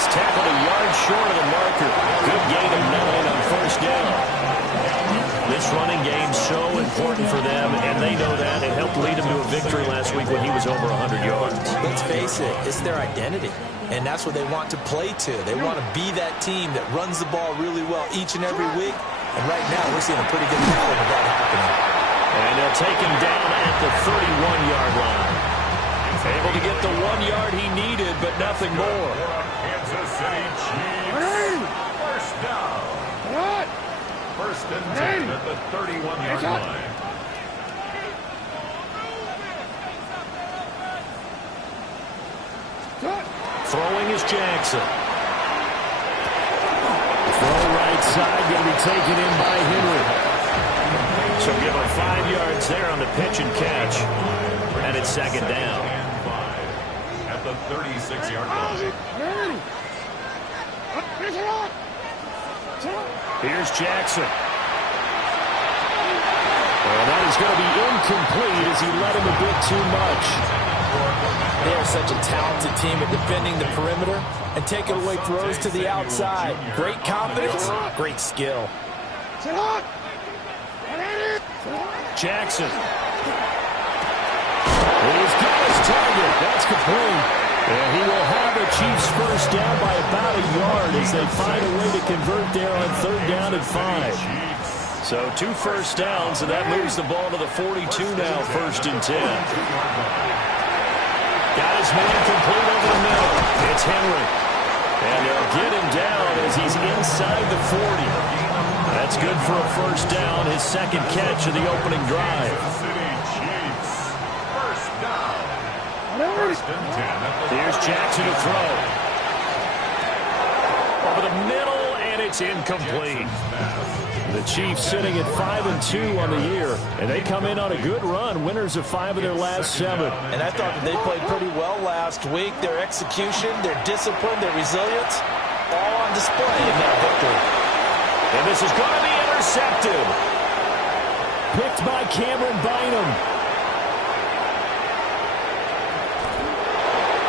He's tackled a yard short of the marker. Good gain of 9 on first down. This running game's so important for them, and they know that. It helped lead him to a victory last week when he was over 100 yards. Let's face it, it's their identity, and that's what they want to play to. They want to be that team that runs the ball really well each and every week, and right now we're seeing a pretty good pattern of that happening. And they'll take him down at the 31-yard line. Able to get the 1 yard he needed, but nothing more. Kansas City Chiefs. First down. First and 10 at the 31-yard line. Throwing is Jackson. Throw right side, going to be taken in by Henry. So give him 5 yards there on the pitch and catch. And it's second down. At the 36-yard line. Here's Jackson. And that is going to be incomplete as he led him a bit too much. They are such a talented team at defending the perimeter and taking away throws to the outside. Great confidence, great skill. Jackson. He's got his target. That's complete. And he will have a Chiefs first down by about a yard as they find a way to convert there on third down and 5. So 2 first downs, and that moves the ball to the 42 now, first and 10. Got his man complete over the middle. It's Henry. And they'll get him down as he's inside the 40. That's good for a first down, his second catch of the opening drive. Here's Jackson to throw. Over the middle, and it's incomplete. The Chiefs sitting at 5-2 on the year, and they come in on a good run, winners of 5 of their last 7. And I thought that they played pretty well last week. Their execution, their discipline, their resilience, all on display in that victory. And this is going to be intercepted. Picked by Cameron Bynum.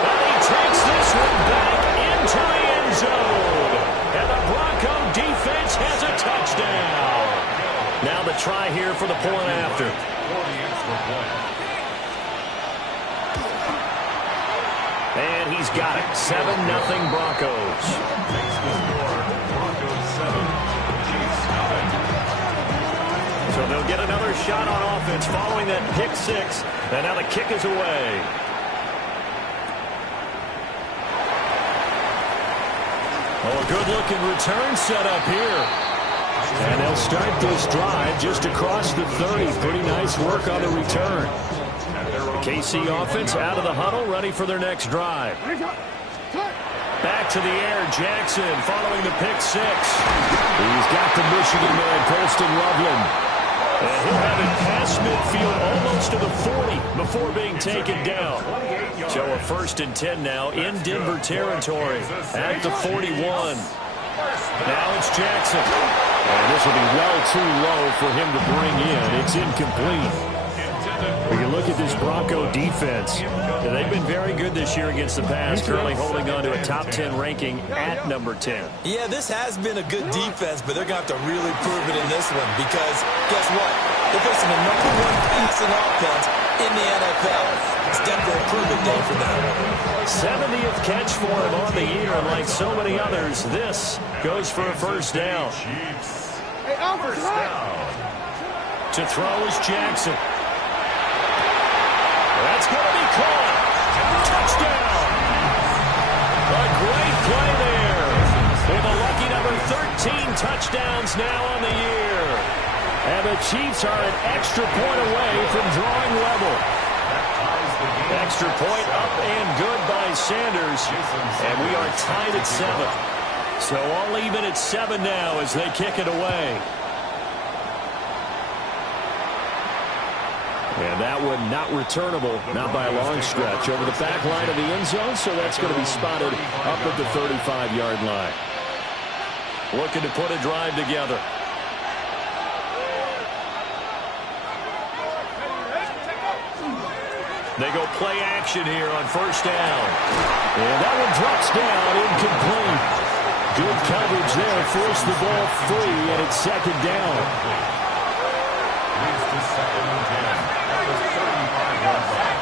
And he takes this one back into the end zone. And the Bronco defense has a touchdown. Now the try here for the point after. And he's got it. 7-0 Broncos. So they'll get another shot on offense following that pick 6. And now the kick is away. Oh, a good-looking return set up here. And they'll start this drive just across the 30. Pretty nice work on the return. KC offense out of the huddle, ready for their next drive. Back to the air, Jackson following the pick 6. He's got the Michigan man, Colston Loveland. And he'll have it past midfield almost to the 40 before being taken down. So a first and 10 now in Denver territory at the 41. Now it's Jackson. And this will be well too low for him to bring in. It's incomplete. When you look at this Bronco defense, they've been very good this year against the pass, currently holding on to a top 10 ranking at number 10. Yeah, this has been a good defense, but they're going to have to really prove it in this one because guess what? They're facing the #1 passing offense in the NFL. It's definitely a prove-it day for them. 70th catch for him on the year, and like so many others, this goes for a first down. To throw is Jackson. That's going to be caught. Touchdown. A great play there. With a lucky number 13 touchdowns now on the year. And the Chiefs are an extra point away from drawing level. Extra point up and good by Sanders. And we are tied at 7. So all even at 7 now as they kick it away. And that one not returnable, not by a long stretch, over the back line of the end zone, so that's going to be spotted up at the 35-yard line. Looking to put a drive together. They go play action here on first down. And that one drops down, incomplete. Good coverage there, forced the ball free, and it's second down. Leads to second and 10 at the 35-yard line.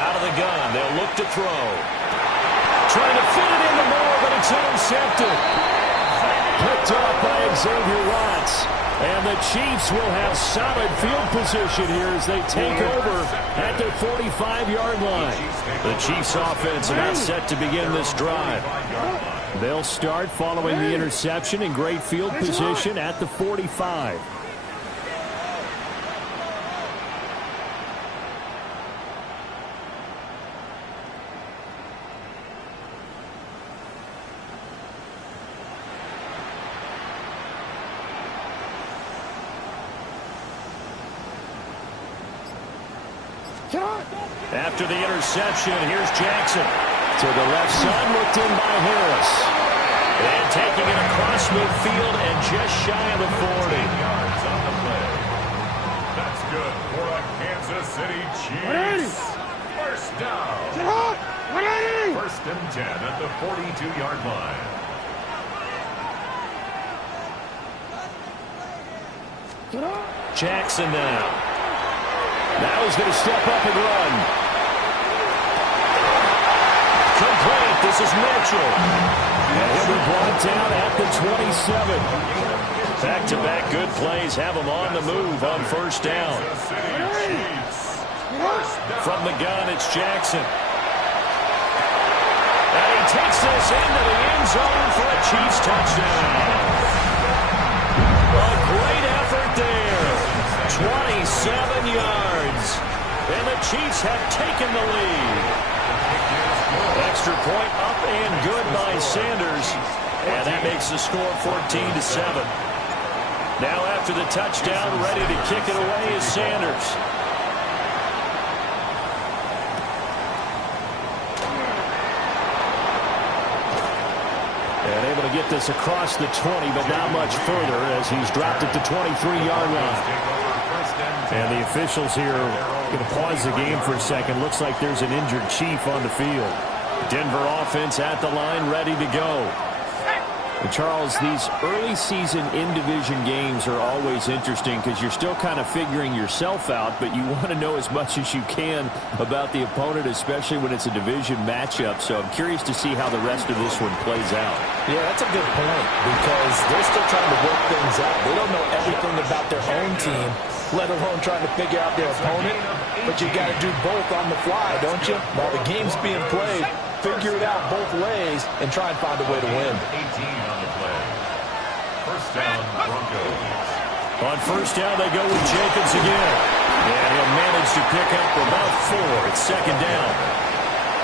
Out of the gun, they'll look to throw. Trying to fit it into Moore, but it's intercepted. Picked up by Xavier Watts. And the Chiefs will have solid field position here as they take over at their 45-yard line. The Chiefs offense about set to begin this drive. They'll start following the interception in great field position at the 45. After the interception, here's Jackson. To the left side, looked in by Harris. And taking it across midfield and just shy of the 40. Yards on the play. That's good for a Kansas City Chiefs. First down. First and 10 at the 42-yard line. Jackson now. Now he's going to step up and run. Complete. This is Mitchell. And he'll be brought down at the 27. Back-to-back good plays have him on the move on first down. From the gun, it's Jackson. And he takes this into the end zone for a Chiefs touchdown. A great effort there. 27 yards. And the Chiefs have taken the lead. Extra point up and good by Sanders. And that makes the score 14-7. Now after the touchdown, ready to kick it away is Sanders. And able to get this across the 20, but not much further as he's dropped it to 23-yard line. And the officials here are going to pause the game for a second. Looks like there's an injured Chief on the field. Denver offense at the line, ready to go. And Charles, these early season in-division games are always interesting because you're still kind of figuring yourself out, but you want to know as much as you can about the opponent, especially when it's a division matchup. So I'm curious to see how the rest of this one plays out. Yeah, that's a good point because they're still trying to work things out. They don't know everything about their own team, let alone trying to figure out their opponent. But you got to do both on the fly, don't you? While the game's being played, figure it out both ways and try and find a way to win. 18 on the play. First down, Broncos. On first down, they go with Jacobs again. And he'll manage to pick up about 4. It's second down.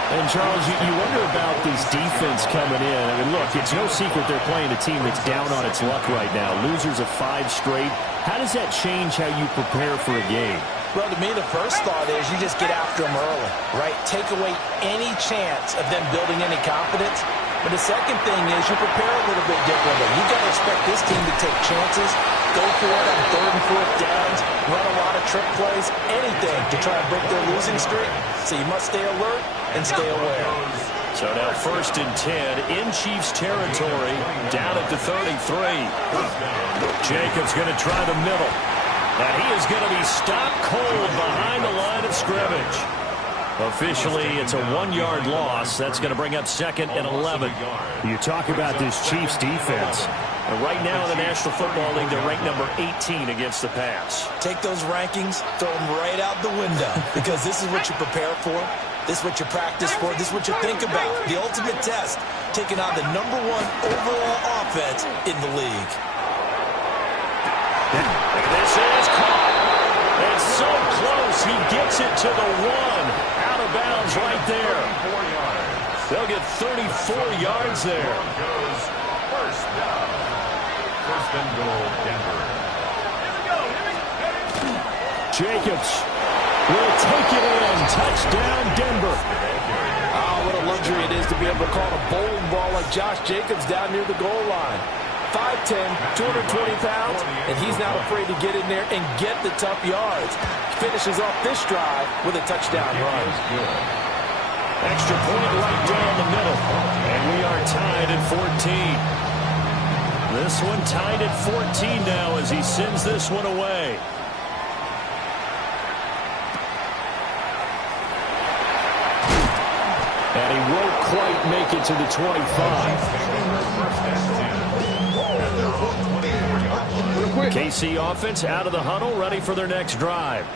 And, Charles, you wonder about this defense coming in. I mean, look, it's no secret they're playing a team that's down on its luck right now. Losers of 5 straight. How does that change how you prepare for a game? Well, to me, the first thought is you just get after them early, right? Take away any chance of them building any confidence. But the second thing is you prepare a little bit differently. You got to expect this team to take chances, go for it on 3rd and 4th downs, run a lot of trick plays, anything to try and break their losing streak. So you must stay alert and stay aware. So now first and 10 in Chiefs territory, down at the 33. Jacobs going to try the middle. And he is going to be stopped cold behind the line of scrimmage. Officially, it's a 1-yard loss. That's going to bring up 2nd and 11. You talk about this Chiefs defense. And right now in the National Football League, they're ranked number 18 against the pass. Take those rankings, throw them right out the window because this is what you prepare for. This is what you practice for. This is what you think about. The ultimate test, taking on the #1 overall offense in the league. This is caught. It's so close. He gets it to the 1. Out of bounds right there. They'll get 34 yards there. First down. First and goal, Denver. Jacobs will take it in. Touchdown, Denver. Oh, what a luxury it is to be able to call a bowling ball like Josh Jacobs down near the goal line. 5'10", 220 pounds, and he's not afraid to get in there and get the tough yards. finishes off this drive with a touchdown run. Extra point right down the middle. And we are tied at 14. This one tied at 14 now as he sends this one away. And he won't quite make it to the 25. KC offense out of the huddle, ready for their next drive.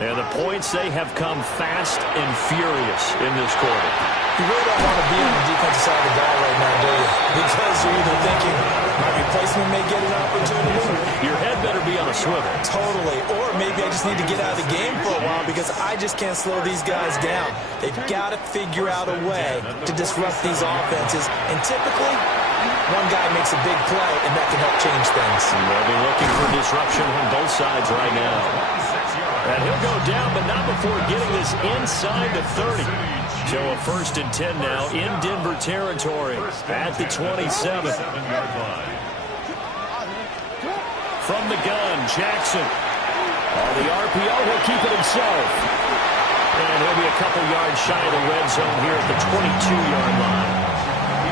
And the points, they have come fast and furious in this quarter. You really don't want to be on the defensive side of the ball right now, do you? Because you're either thinking my replacement may get an opportunity. Your head better be on a swivel. Totally. Or maybe I just need to get out of the game for a while because I just can't slow these guys down. They've got to figure out a way to disrupt these offenses. And typically, one guy makes a big play, and that can help change things. They'll be looking for disruption on both sides right now. And he'll go down, but not before getting this inside the 30. So a 1st and 10 now in Denver territory at the 27. From the gun, Jackson. On the RPO, he'll keep it himself. And he'll be a couple yards shy of the red zone here at the 22-yard line.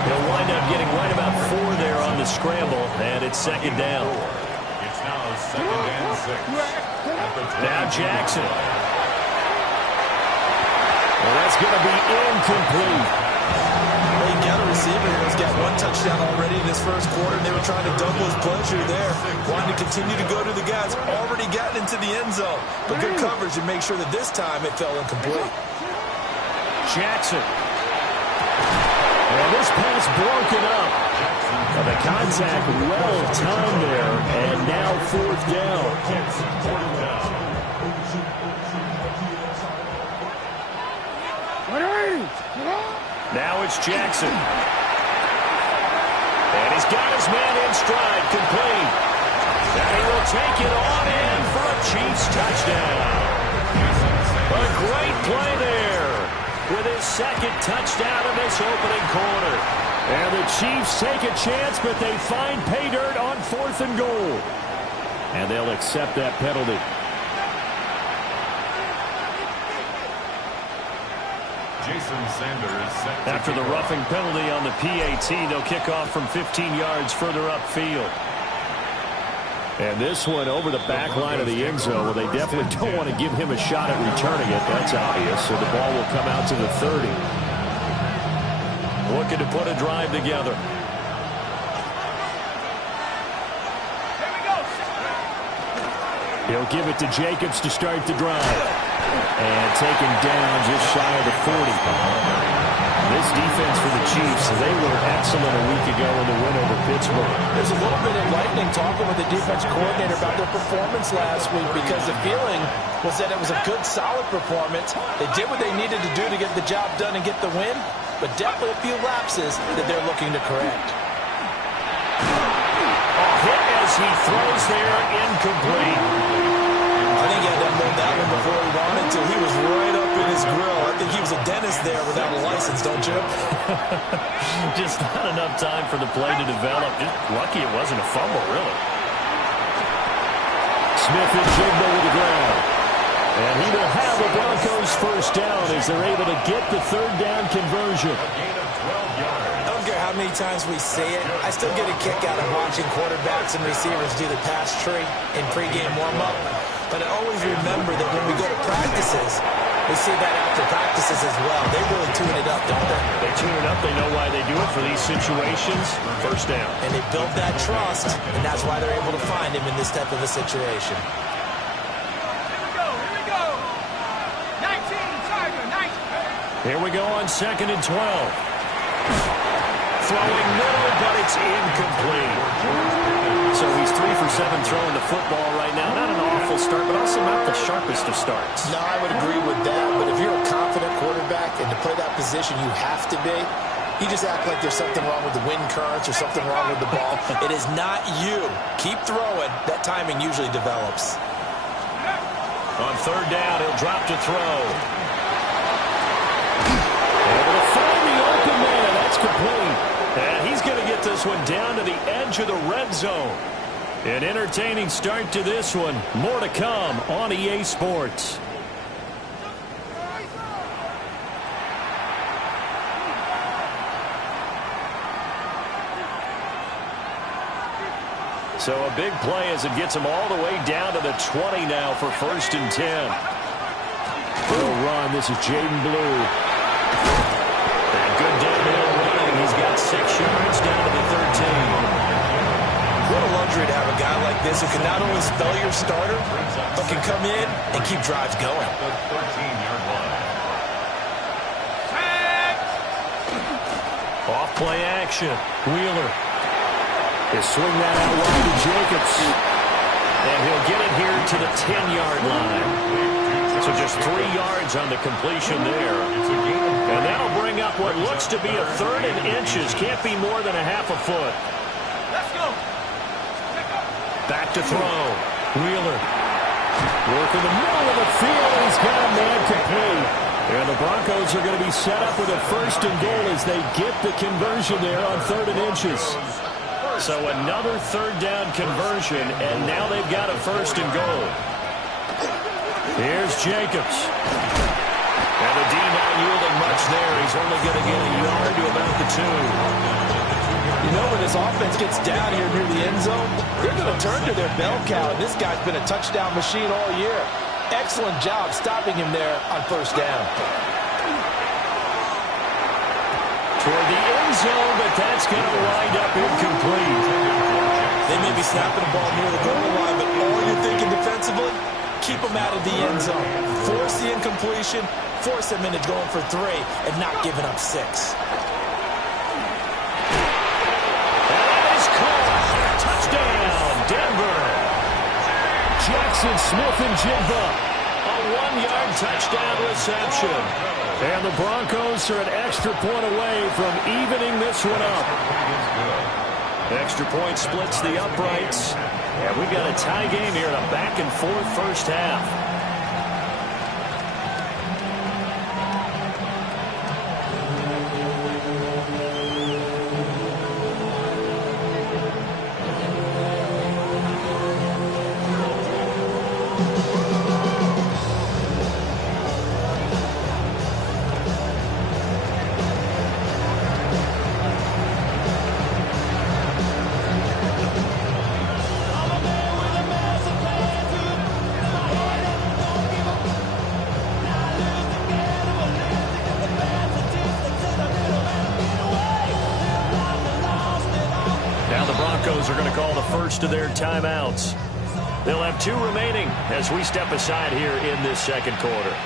He'll wind up getting right about 4 there on the scramble, and it's 2nd down. It's now 2nd and 6. Now Jackson. Well, that's going to be incomplete. Well, you got a receiver here who's got 1 touchdown already in this first quarter, and they were trying to double his pleasure there. Wanting to continue to go to the guys already gotten into the end zone. But good coverage to make sure that this time it fell incomplete. Jackson. And this pass broken up. Well, the contact well timed there, and now 4th down. Now it's Jackson. And he's got his man in stride, complete. And he will take it on in for a Chiefs touchdown. A great play there with his 2nd touchdown in this opening quarter. And the Chiefs take a chance, but they find pay dirt on 4th and goal. And they'll accept that penalty. After the roughing penalty on the PAT, they'll kick off from 15 yards further upfield. And this one over the back line of the end zone. Well, they definitely don't want to give him a shot at returning it. That's obvious. So the ball will come out to the 30. Looking to put a drive together. He'll give it to Jacobs to start the drive. And taken down just shy of the 40. This defense for the Chiefs, they were excellent a week ago in the win over Pittsburgh. There's a little bit of lightning talking with the defense coordinator about their performance last week because the feeling was that it was a good, solid performance. They did what they needed to do to get the job done and get the win, but definitely a few lapses that they're looking to correct. Hit as he throws there, incomplete. I think he had to unload that one before he wanted to. He was right up in his grill. I think he was a dentist there without a license, don't you? Just not enough time for the play to develop. Just lucky it wasn't a fumble, really. Smith and Jigba with the ground. And he will have the Broncos 1st down as they're able to get the 3rd down conversion. I don't care how many times we say it, I still get a kick out of watching quarterbacks and receivers do the pass tree in pregame warm-up. But I always remember that when we go to practices, we see that after practices as well. They really tune it up, don't they? They tune it up. They know why they do it for these situations. 1st down. And they build that trust, and that's why they're able to find him in this type of a situation. Here we go on 2nd and 12. Throwing middle, but it's incomplete. So he's 3 for 7 throwing the football right now. Not an awful start, but also not the sharpest of starts. No, I would agree with that. But if you're a confident quarterback and to play that position, you have to be. You just act like there's something wrong with the wind currents or something wrong with the ball. It is not you. Keep throwing. That timing usually develops. On 3rd down, he'll drop to throw. Able to find the open man. That's complete. And he's going to get this one down to the edge of the red zone. An entertaining start to this one. More to come on EA Sports. So a big play as it gets them all the way down to the 20 now for 1st and 10. Little run. This is Jaden Blue. And good downhill running. He's got 6 yards down to the 13. What a luxury to have a guy like this who can not only spell your starter, but can come in and keep drives going. The 13-yard line. Off play action. Wheeler. He'll swing that out wide to Jacobs. And he'll get it here to the 10-yard line. So just 3 yards on the completion there. And that'll bring up what looks to be a 3rd and inches. Can't be more than a half a foot. Let's go. Back to throw. Wheeler. Work in the middle of the field. And he's got a man complete. And the Broncos are going to be set up with a 1st and goal as they get the conversion there on 3rd and inches. So another 3rd down conversion, and now they've got a 1st and goal. Here's Jacobs. And the D not yielding much there. He's only going to get a yard to about the 2. You know, when this offense gets down here near the end zone, they're going to turn to their bell cow. And this guy's been a touchdown machine all year. Excellent job stopping him there on 1st down. Toward the end zone, but that's going to wind up incomplete. They may be snapping the ball near the goal line, but all you're thinking defensively, keep them out of the end zone. Force the incompletion, force them into going for 3, and not giving up 6. And that is caught. Touchdown, Denver. Jackson Smith-Njigba. A 1-yard touchdown reception. And the Broncos are an extra point away from evening this one up. Extra point splits the uprights. And we got a tie game here in a back-and-forth first half. Are going to call the first of their timeouts. They'll have 2 remaining as we step aside here in this 2nd quarter.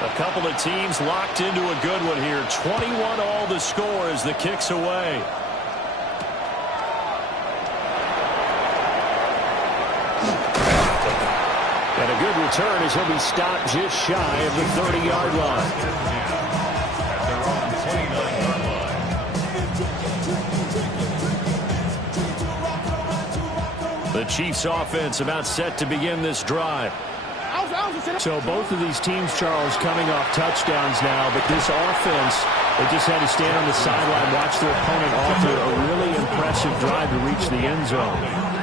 A couple of teams locked into a good one here. 21 all the score as the kick's away. And a good return as he'll be stopped just shy of the 30-yard line. The Chiefs offense about set to begin this drive. So both of these teams, Charles, coming off touchdowns now, but this offense, they just had to stand on the sideline, watch their opponent offer a really impressive drive to reach the end zone.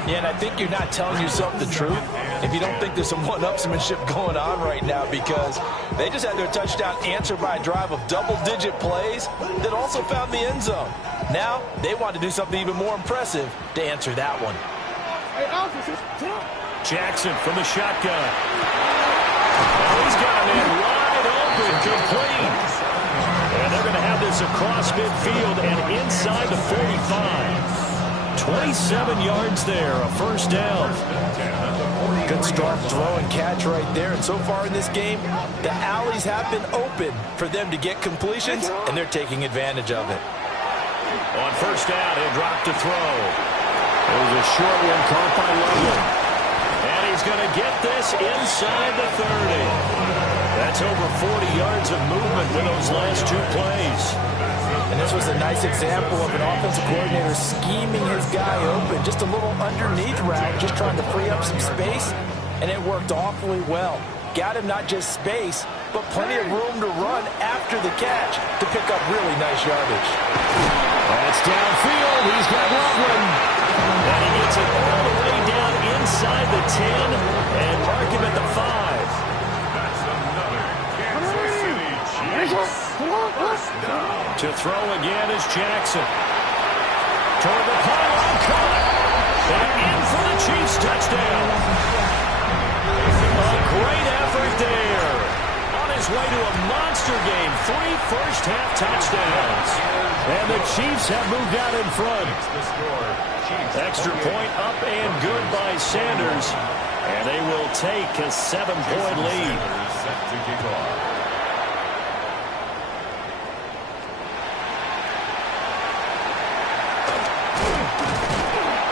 Yeah, and I think you're not telling yourself the truth if you don't think there's some one-upsmanship going on right now, because they just had their touchdown answered by a drive of double-digit plays that also found the end zone. Now, they want to do something even more impressive to answer that one. Jackson from the shotgun. Oh, he's got him in wide open, complete. And they're going to have this across midfield and inside the 45. 27 yards there, a 1st down. Good strong throw and catch right there. And so far in this game, the alleys have been open for them to get completions, and they're taking advantage of it. On 1st down, he'll drop to throw. It was a short one caught by Logan. And he's going to get this inside the 30. That's over 40 yards of movement with those last 2 plays. And this was a nice example of an offensive coordinator scheming his guy open. Just a little underneath route, just trying to free up some space, and it worked awfully well. Got him not just space, but plenty of room to run after the catch to pick up really nice yardage. That's downfield. He's got Loveland. And he gets it all the way down inside the 10 and mark him at the 5. That's another Kansas City Chiefs. First down. To throw again is Jackson. Toward the pylon, caught. And in for the Chiefs touchdown. A great effort there. On his way to a monster game. 3 first-half touchdowns. And the Chiefs have moved out in front. Extra point up and good by Sanders. And they will take a 7-point lead. Set to kick off.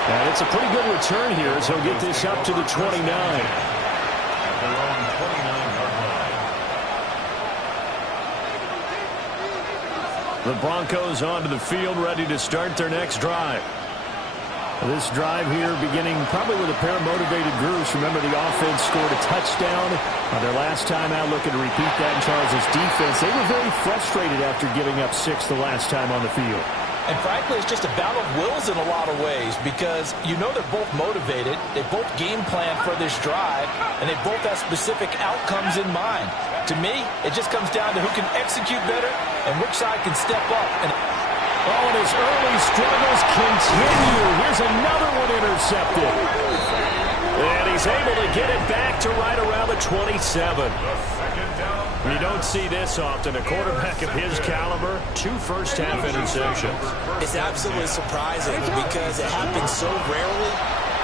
And it's a pretty good return here as he'll get this up to the 29. At their own 29-yard line. The Broncos onto the field, ready to start their next drive. This drive here beginning probably with a pair of motivated groups. Remember, the offense scored a touchdown on their last time out, looking to repeat that in Charles' defense. They were very frustrated after giving up 6 the last time on the field. And frankly, it's just a battle of wills in a lot of ways because you know they're both motivated. They both game plan for this drive, and they both have specific outcomes in mind. To me, it just comes down to who can execute better and which side can step up. And his early struggles continue. Here's another one intercepted. And he's able to get it back to right around the 27. The second down. You don't see this often. A quarterback of his caliber, 2 first-half interceptions. it's absolutely surprising because it happens so rarely.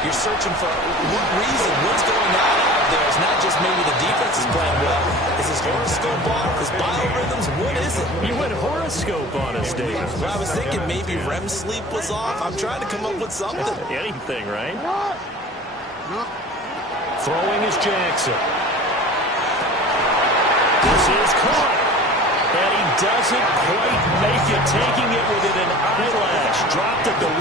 You're searching for what reason, what's going on out there. It's not just maybe the defense is playing well. Is his horoscope off? His biorhythms? What is it? You went horoscope on us, Dave. Well, I was thinking maybe REM sleep was off. I'm trying to come up with something. Anything, right? Throwing is Jackson. This is caught. And he doesn't quite make it, taking it within an eyelash. Dropped at the 1.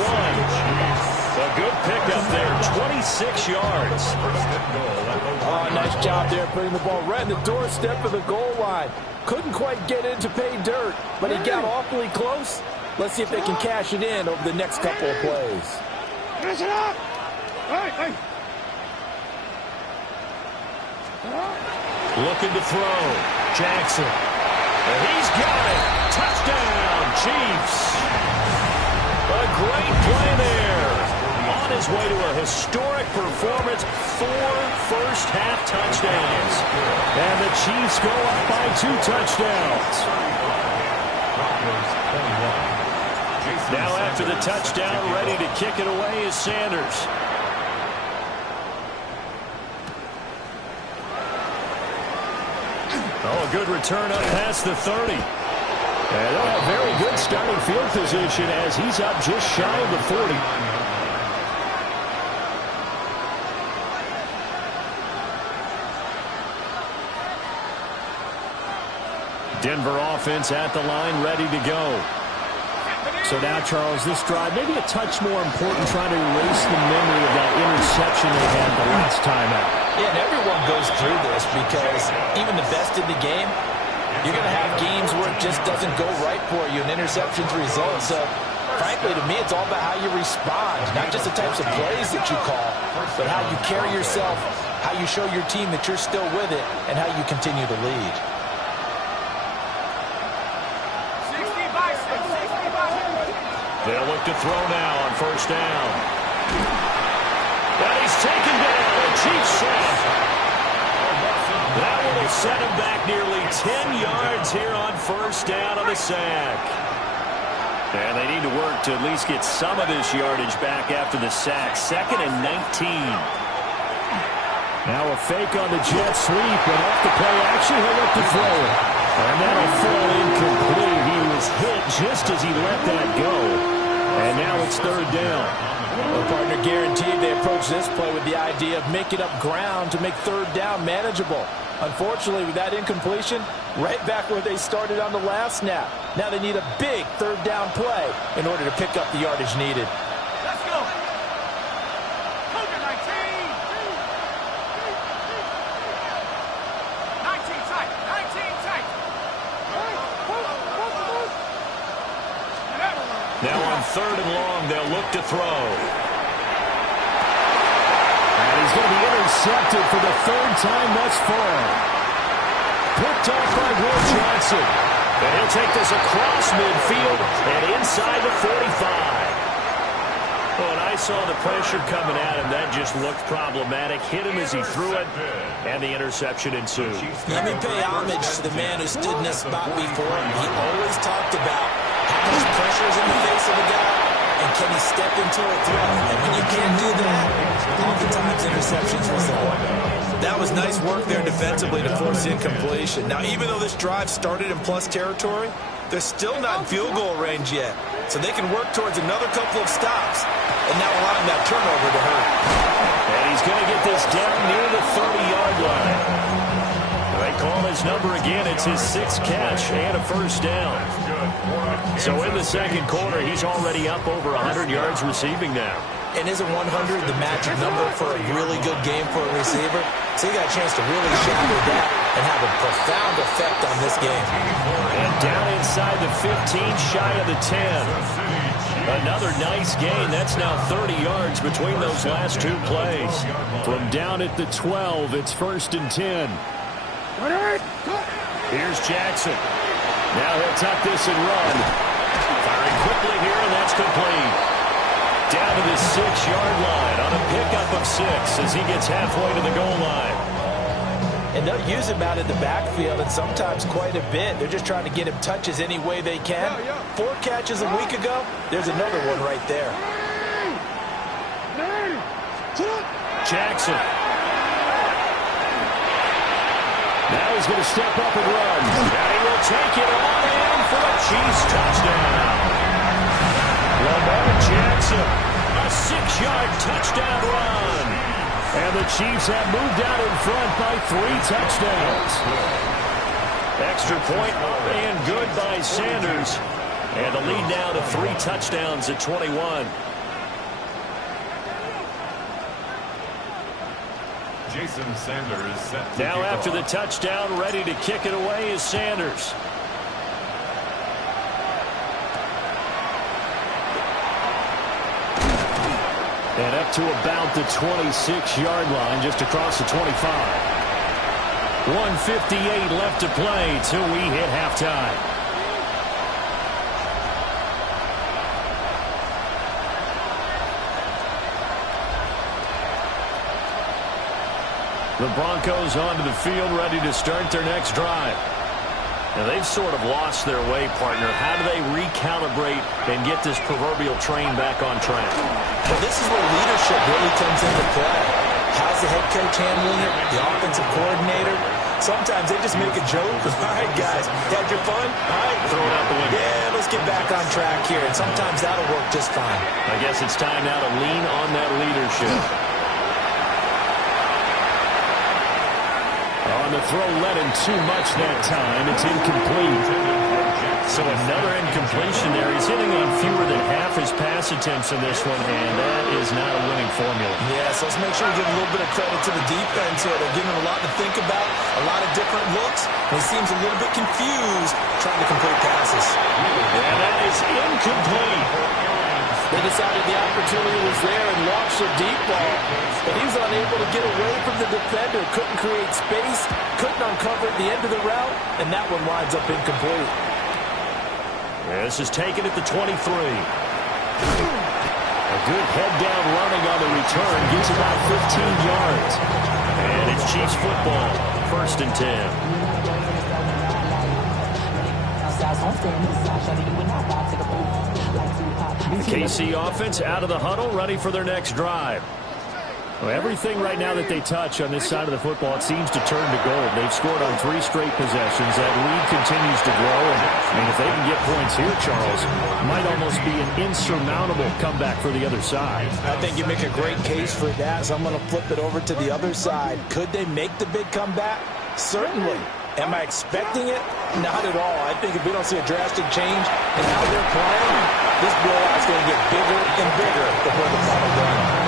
A good pickup there, 26 yards. Oh, nice job there putting the ball right in the doorstep of the goal line. Couldn't quite get in to pay dirt, but he got awfully close. Let's see if they can cash it in over the next couple of plays. Looking to throw. Jackson. And he's got it. Touchdown, Chiefs. A great play there. On his way to a historic performance, 4 first-half touchdowns. And the Chiefs go up by 2 touchdowns. Now after the touchdown, ready to kick it away is Sanders. Oh, a good return up past the 30. And they'll have very good starting field position as he's up just shy of the 40. Denver offense at the line, ready to go. So now, Charles, this drive maybe a touch more important, trying to erase the memory of that interception they had the last time out. Yeah, and everyone goes through this because even the best in the game, you're going to have games where it just doesn't go right for you and interceptions result. So, frankly, to me, it's all about how you respond, not just the types of plays that you call, but how you carry yourself, how you show your team that you're still with it, and how you continue to lead. They'll look to throw now on first down. And he's taken down. A Chiefs sack. That will have set him back nearly 10 yards here on first down on the sack. And they need to work to at least get some of this yardage back after the sack. 2nd and 19. Now a fake on the jet sweep, and off the play action, he'll look to throw it. And that'll fall incomplete. He was hit just as he let that go. And now it's 3rd down. Well, partner, guaranteed they approach this play with the idea of making up ground to make 3rd down manageable. Unfortunately, with that incompletion, Right back where they started on the last snap. Now they need a big third down play in order to pick up the yardage needed. Let's go. 19. 19 tight. 19 tight. Now on 3rd and long, they'll look to throw. And he's going to be intercepted for the 3rd time thus far. Picked off by Will Johnson. And he'll take this across midfield and inside the 45. Well, and I saw the pressure coming at him. That just looked problematic. Hit him as he threw it, and the interception ensued. Let me pay homage to the man who stood in this spot before him. He always talked about how much pressure is in the face of a guy, and can he step into a throw? And when you can't do that, oftentimes interceptions result. That was nice work there defensively to force incompletion. Now, even though this drive started in plus territory, they're still not in field goal range yet. So they can work towards another couple of stops and now allowing that turnover to hurt. And he's going to get this down near the 30-yard line. They call his number again. It's his 6th catch and a first down. So in the second quarter, he's already up over 100 yards receiving now. And isn't 100 the magic number for a really good game for a receiver? So you got a chance to really shatter that and have a profound effect on this game. And down inside the 15, shy of the 10. Another nice gain. That's now 30 yards between those last 2 plays. From down at the 12, it's 1st and 10. Here's Jackson. Now he'll tuck this and run. Firing quickly here, and that's complete. Down to the 6-yard line on a pickup of 6 as he gets halfway to the goal line. And they'll use him out in the backfield, and sometimes quite a bit. They're just trying to get him touches any way they can. 4 catches a week ago, there's another one right there. Jackson. Now he's going to step up and run. And he will take it on in for a Chiefs touchdown. Lamar Jackson, a 6-yard touchdown run. And the Chiefs have moved out in front by 3 touchdowns. Extra point and good by Sanders. And the lead now to 3 touchdowns at 21. Jason Sanders set to Now after the touchdown, ready to kick it away is Sanders. And up to about the 26-yard line, just across the 25. 1:58 left to play till we hit halftime. The Broncos onto the field, ready to start their next drive. Now, they've sort of lost their way, partner. How do they recalibrate and get this proverbial train back on track? Well, this is where leadership really comes into play. How's the head coach handling it? The offensive coordinator? Sometimes they just make a joke. All right, guys, had your fun? All right, Throw it out the window. Yeah, let's get back on track here. And sometimes that'll work just fine. I guess it's time now to lean on that leadership. On the throw, let him too much that time. It's incomplete. So another incompletion there. He's hitting on fewer than half his pass attempts in this one, and that is not a winning formula. Yeah, so let's make sure we give a little bit of credit to the defense here. They're giving him a lot to think about, a lot of different looks. And he seems a little bit confused trying to complete passes. And that is incomplete. They decided the opportunity was there and launched a deep ball, but he was unable to get away from the defender, couldn't create space, couldn't uncover the end of the route, and that one winds up incomplete. This is taken at the 23. A good head-down running on the return, gets about 15 yards. And it's Chiefs football, 1st and 10. The KC offense out of the huddle, ready for their next drive. Well, everything right now that they touch on this side of the football, it seems to turn to gold. They've scored on 3 straight possessions. That lead continues to grow. And, I mean, if they can get points here, Charles, it might almost be an insurmountable comeback for the other side. I think you make a great case for that, so I'm going to flip it over to the other side. Could they make the big comeback? Certainly. Am I expecting it? Not at all. I think if we don't see a drastic change in how they're playing, this blowout's going to get bigger and bigger before the final game.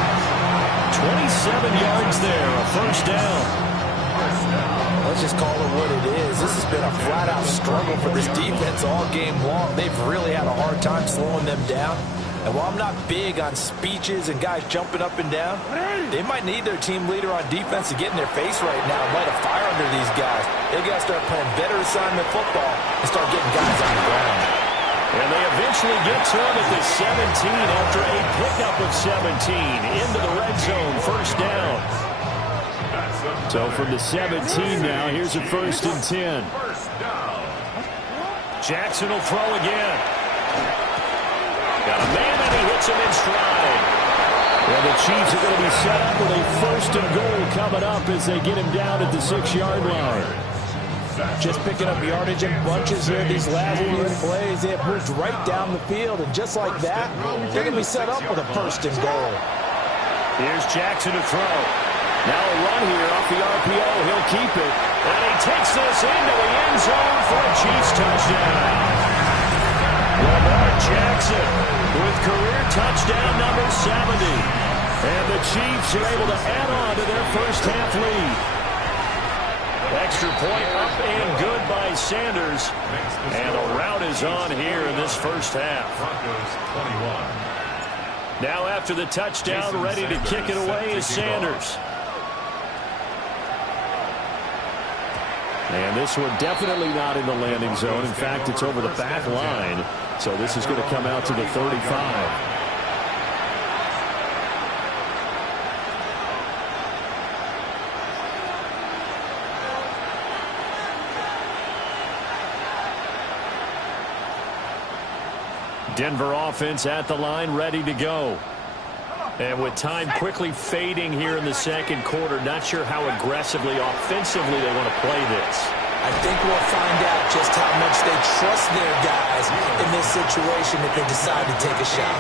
27 yards there, a first down. Let's just call it what it is. This has been a flat-out struggle for this defense all game long. They've really had a hard time slowing them down. And while I'm not big on speeches and guys jumping up and down, they might need their team leader on defense to get in their face right now and light a fire under these guys. They've got to start playing better assignment football and start getting guys on the ground. And they eventually get to him at the 17 after a pickup of 17 into the red zone, first down. So from the 17 now, here's a 1st and 10. Jackson will throw again. Got a man and he hits him in stride. And the Chiefs are going to be set up with a 1st and goal coming up as they get him down at the 6-yard line. Just picking up yardage in bunches here these last few plays. They have moved right down the field, and just like that, they're going to be set up with a 1st and goal. Here's Jackson to throw. Now a run here off the RPO. He'll keep it. And he takes this into the end zone for a Chiefs touchdown. Lamar Jackson with career touchdown number 70. And the Chiefs are able to add on to their first half lead. Extra point up and good by Sanders. And a rout is on here in this first half. Now after the touchdown, ready to kick it away is Sanders. And this one definitely not in the landing zone. In fact, it's over the back line. So this is going to come out to the 35. Denver offense at the line, ready to go. And with time quickly fading here in the second quarter, not sure how aggressively, offensively they want to play this. I think we'll find out just how much they trust their guys in this situation if they decide to take a shot.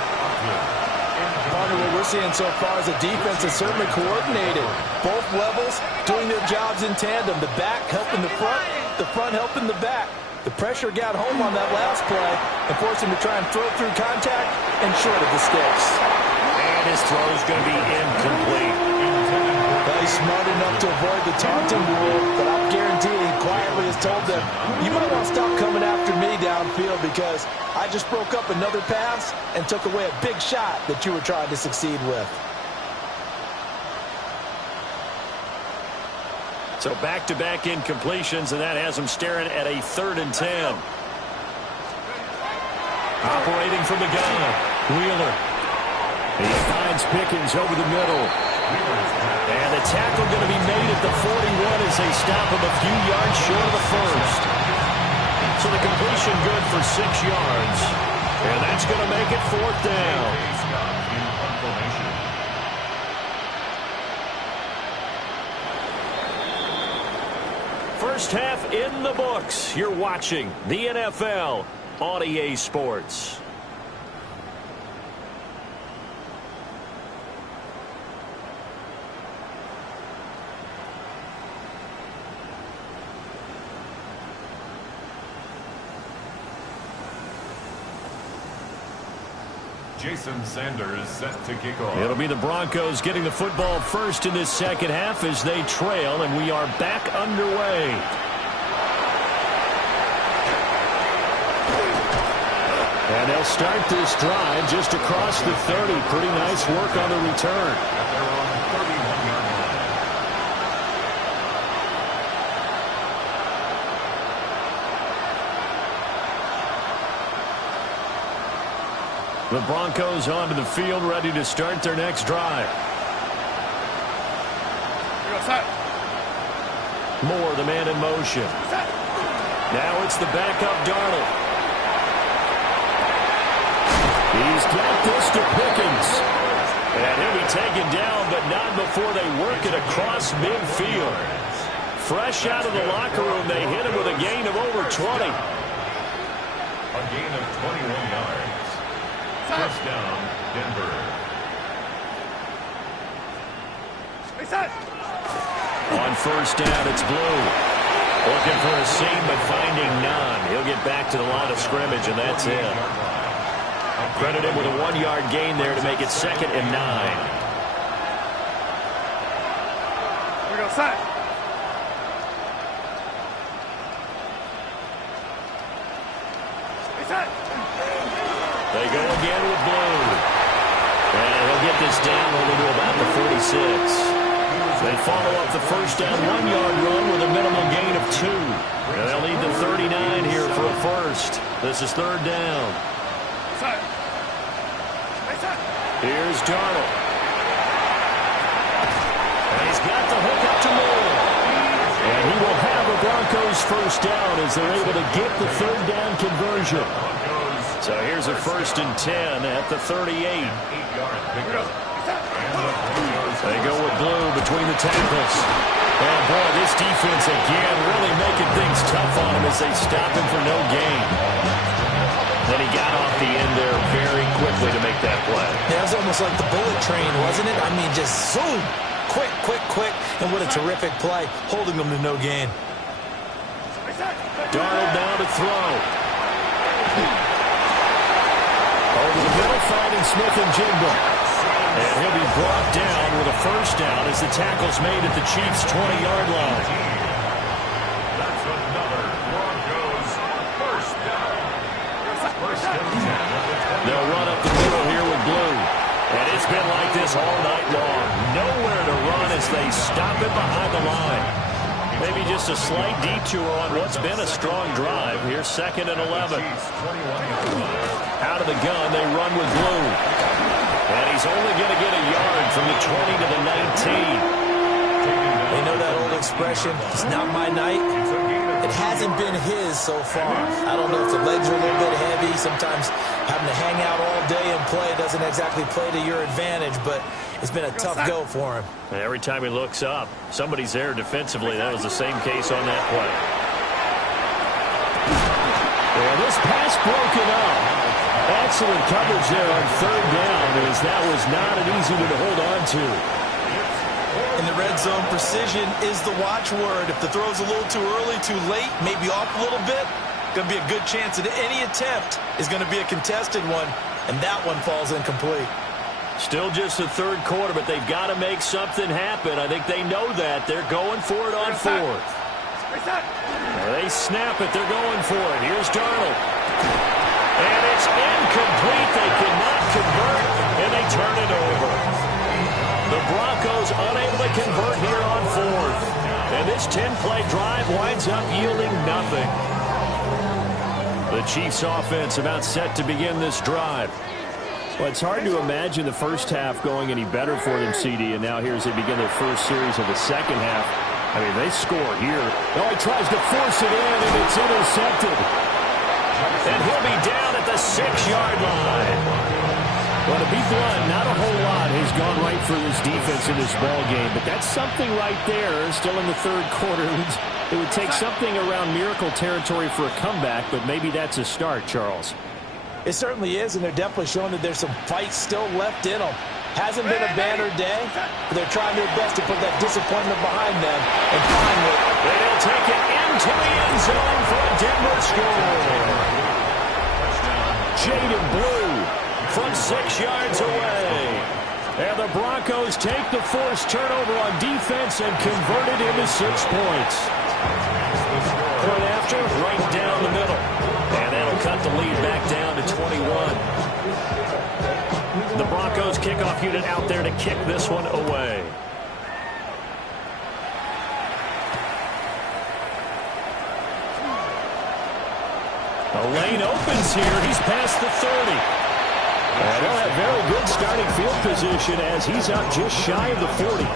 Partner, what we're seeing so far is the defense is certainly coordinated. Both levels doing their jobs in tandem. The back helping the front helping the back. The pressure got home on that last play and forced him to try and throw through contact and short of the sticks. And his throw is going to be incomplete. Well, he's smart enough to avoid the taunting rule, but I'll guarantee he quietly has told them, you might want to stop coming after me downfield because I just broke up another pass and took away a big shot that you were trying to succeed with. So back-to-back incompletions, and that has him staring at a 3rd and 10. Operating from the gun, Wheeler. He finds Pickens over the middle. And the tackle going to be made at the 41 as they stop him a few yards short of the 1st. So the completion good for 6 yards. And that's going to make it 4th down. First half in the books. You're watching the NFL on EA Sports. Jason Sanders set to kick off. It'll be the Broncos getting the football first in this second half as they trail, and we are back underway. And they'll start this drive just across the 30. Pretty nice work on the return. At their own 31-yard line. The Broncos onto the field, ready to start their next drive. Moore, the man in motion. Now it's the backup Darnold. He's got this to Pickens. And he'll be taken down, but not before they work it across midfield. Fresh out of the locker room, they hit him with a gain of over 20. A gain of 21 yards. First down, Denver. On first down, it's Blue. Looking for a seam, but finding none. He'll get back to the line of scrimmage, and that's it. Credit him with a 1-yard gain there to make it 2nd and 9. Here we go, set. They go again with Blue. And he'll get this down only to about the 46. They follow up the first down 1-yard run with a minimal gain of 2. And they'll need the 39 here for a first. This is 3rd down. Here's Darnold. And he's got the hook up to Moore. And he will have a Broncos first down as they're able to get the 3rd down conversion. So here's a 1st and 10 at the 38. They go with Blue between the tackles. And boy, this defense again really making things tough on him as they stop him for no gain. Then he got off the end there very quickly to make that play. Yeah, it was almost like the bullet train, wasn't it? I mean, just zoom. Quick, quick, quick. And what a terrific play, holding them to no gain. Darnold now to throw. Over the middle, finding Smith and Jigba. And he'll be brought down with a first down as the tackle's made at the Chiefs' 20-yard line. That's another Broncos first down. First and 10. They'll run up the middle here with Blue. And it's been like this all night long. Nowhere to run as they stop it behind the line. Maybe just a slight detour on what's been a strong drive. Here's 2nd and 11. Out of the gun, they run with Blue. And he's only going to get a yard from the 20 to the 19. You know that old expression, it's not my night? It hasn't been his so far. I don't know if the legs are a little bit heavy. Sometimes having to hang out all day and play doesn't exactly play to your advantage, but it's been a tough go for him. Every time he looks up, somebody's there defensively. That was the same case on that play. And this pass broken up. Excellent coverage there on 3rd down, as that was not an easy one to hold on to. In the red zone, precision is the watchword. If the throw's a little too early, too late, maybe off a little bit, going to be a good chance that any attempt is going to be a contested one, and that one falls incomplete. Still just the 3rd quarter, but they've got to make something happen. I think they know that. They're going for it on 4th. They snap it. They're going for it. Here's Darnold. And it's incomplete. They cannot convert, and they turn it over. The Broncos unable to convert here on 4th. And this 10-play drive winds up yielding nothing. The Chiefs offense about set to begin this drive. Well, it's hard to imagine the first half going any better for them, CD, and now here as they begin their first series of the second half. I mean, they score here. Oh, he tries to force it in, and it's intercepted. And he'll be down at the 6-yard line. Well, to be blunt, not a whole lot has gone right for this defense in this ball game, but that's something right there. Still in the 3rd quarter. It would take something around miracle territory for a comeback, but maybe that's a start, Charles. It certainly is, and they're definitely showing that there's some fight still left in them. Hasn't been a banner day, but they're trying their best to put that disappointment behind them and finally they'll take it into the end zone for a Denver score. Jaden Blue from 6 yards away. And the Broncos take the forced turnover on defense and convert it into 6 points. Point after, right down the middle. And that'll cut the lead back down to 21. The Broncos kickoff unit out there to kick this one away. The lane opens here. He's past the 30. And they'll have very good starting field position as he's up just shy of the 40.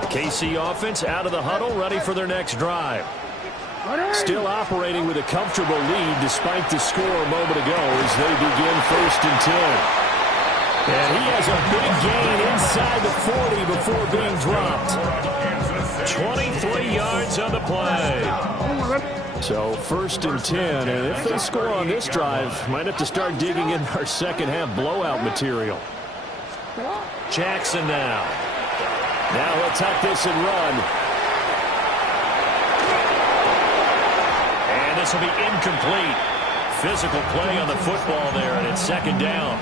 The KC offense out of the huddle, ready for their next drive. Still operating with a comfortable lead despite the score a moment ago as they begin 1st and 10. And he has a big gain inside the 40 before being dropped. 23 yards on the play. So 1st and 10, and if they score on this drive, might have to start digging in our second half blowout material. Jackson now. Now he'll tuck this and run. And this will be incomplete. Physical play on the football there, and it's second down.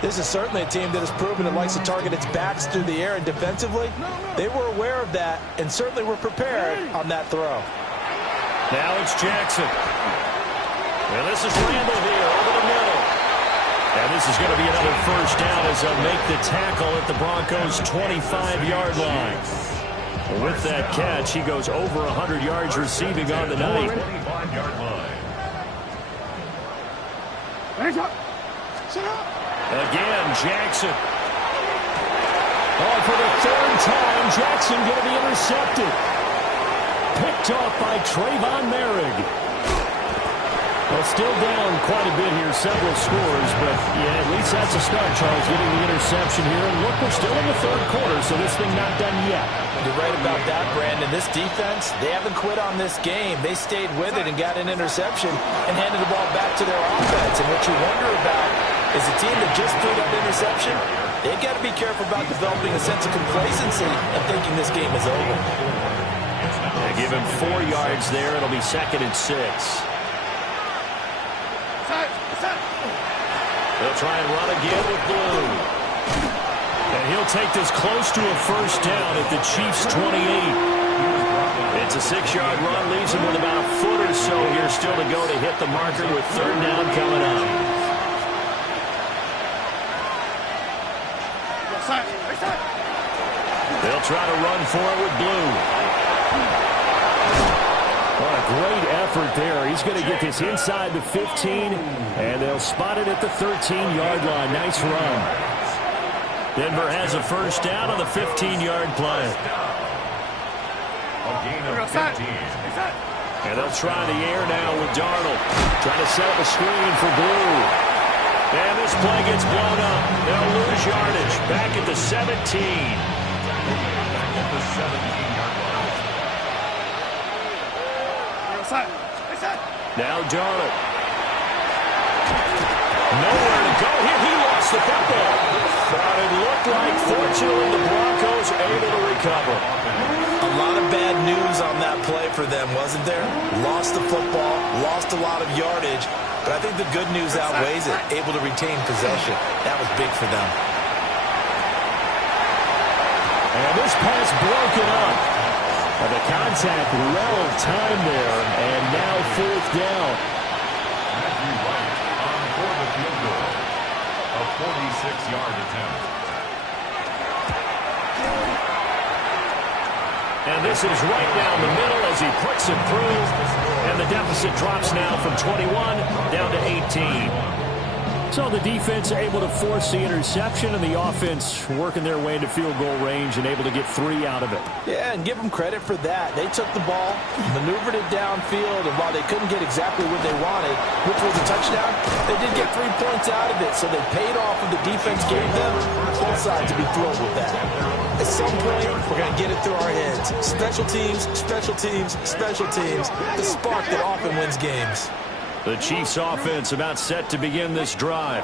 This is certainly a team that has proven it likes to target its backs through the air, and defensively, they were aware of that and certainly were prepared on that throw. Now it's Jackson. And this is Randall here over the middle. And this is going to be another first down as they'll make the tackle at the Broncos' 25-yard line. With that catch, he goes over 100 yards receiving on the night. 25-yard line. Again, Jackson. Oh, for the third time, Jackson going to be intercepted. Picked off by Trayvon Merrick. Well, still down quite a bit here, several scores, but yeah, at least that's a start, Charles, getting the interception here. And look, we're still in the third quarter, so this thing not done yet. You're right about that, Brandon. This defense, they haven't quit on this game. They stayed with it and got an interception and handed the ball back to their offense. And what you wonder about is a team that just threw that interception, they've got to be careful about developing a sense of complacency and thinking this game is over. They give him 4 yards there. It'll be 2nd and 6. They'll try and run again with Blue. And he'll take this close to a first down at the Chiefs' 28. It's a 6-yard run, leaves him with about a foot or so here still to go to hit the marker with third down coming up. They'll try to run for it with Blue. What a great effort there. He's going to get this inside the 15, and they'll spot it at the 13-yard line. Nice run. Denver has a first down on the 15-yard play. A gain of 15. And they'll try the air now with Darnold. Trying to set up a screen for Blue. And this play gets blown up. They'll lose yardage. Back at the 17. At the 17-yard line. Now Darnold. Nowhere to go here. He lost the football. But it looked like, fortunately, the Broncos able to recover. A lot of bad news on that play for them, wasn't there? Lost the football, lost a lot of yardage, but I think the good news outweighs it. Able to retain possession. That was big for them. And this pass broken up. And the contact well of time there, and now fourth down. Matthew Wright on for the field goal. A 46-yard attempt. And this is right down the middle as he puts it through. And the deficit drops now from 21 down to 18. So the defense able to force the interception, and the offense working their way into field goal range and able to get 3 out of it. Yeah, and give them credit for that. They took the ball, maneuvered it downfield, and while they couldn't get exactly what they wanted, which was a touchdown, they did get 3 points out of it, so they paid off what the defense gave them. Both sides to be thrilled with that. At some point, we're going to get it through our heads. Special teams, special teams, special teams. The spark that often wins games. The Chiefs offense about set to begin this drive.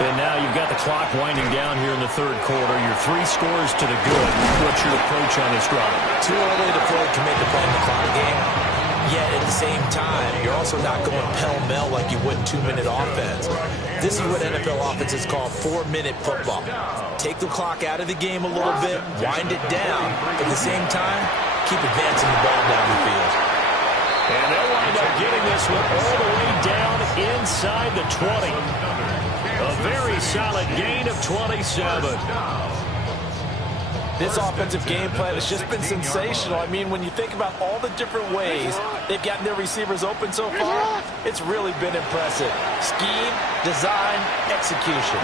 And now you've got the clock winding down here in the third quarter. Your 3 scores to the good. What's your approach on this drive? Too early to fully commit to playing the clock game. Yet at the same time, you're also not going pell-mell like you would in 2-minute offense. This is what NFL offenses call 4-minute football. Take the clock out of the game a little bit, wind it down. At the same time, keep advancing the ball down the field. And they'll wind up getting this one all the way down inside the 20. A very solid gain of 27. This offensive game plan has just been sensational. I mean, when you think about all the different ways they've gotten their receivers open so far, it's really been impressive. Scheme, design, execution.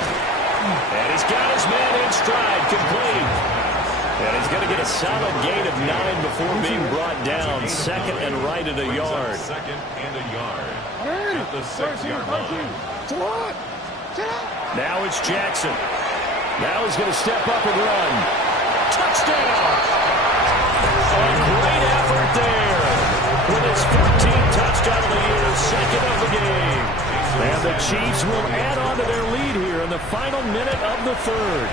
And he's got his man in stride, complete. And he's going to get a solid gain of 9 before being brought down. 2nd and right at a yard. 2nd and a yard. At the 6-yard line. Now it's Jackson. Now he's going to step up and run. Touchdown! A great effort there. With his 14th touchdown of the year, 2nd of the game. And the Chiefs will add on to their lead here in the final minute of the third.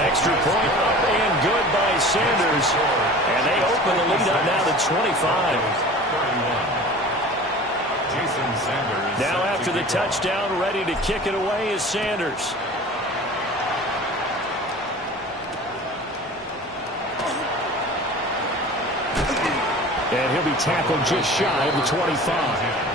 Extra point up and good by Sanders. And they open the lead up now to 25. Now after the touchdown, ready to kick it away is Sanders. And he'll be tackled just shy of the 25.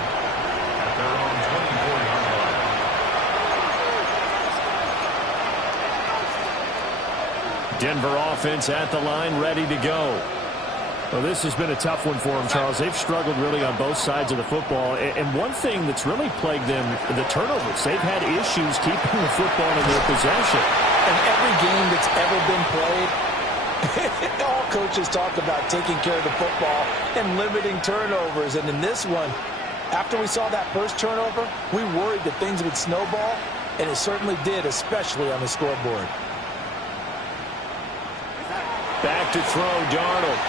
Denver offense at the line, ready to go. Well, this has been a tough one for them, Charles. They've struggled really on both sides of the football. And one thing that's really plagued them, the turnovers. They've had issues keeping the football in their possession. In every game that's ever been played, all coaches talk about taking care of the football and limiting turnovers. And in this one, after we saw that first turnover, we worried that things would snowball, and it certainly did, especially on the scoreboard. Back to throw, Darnold.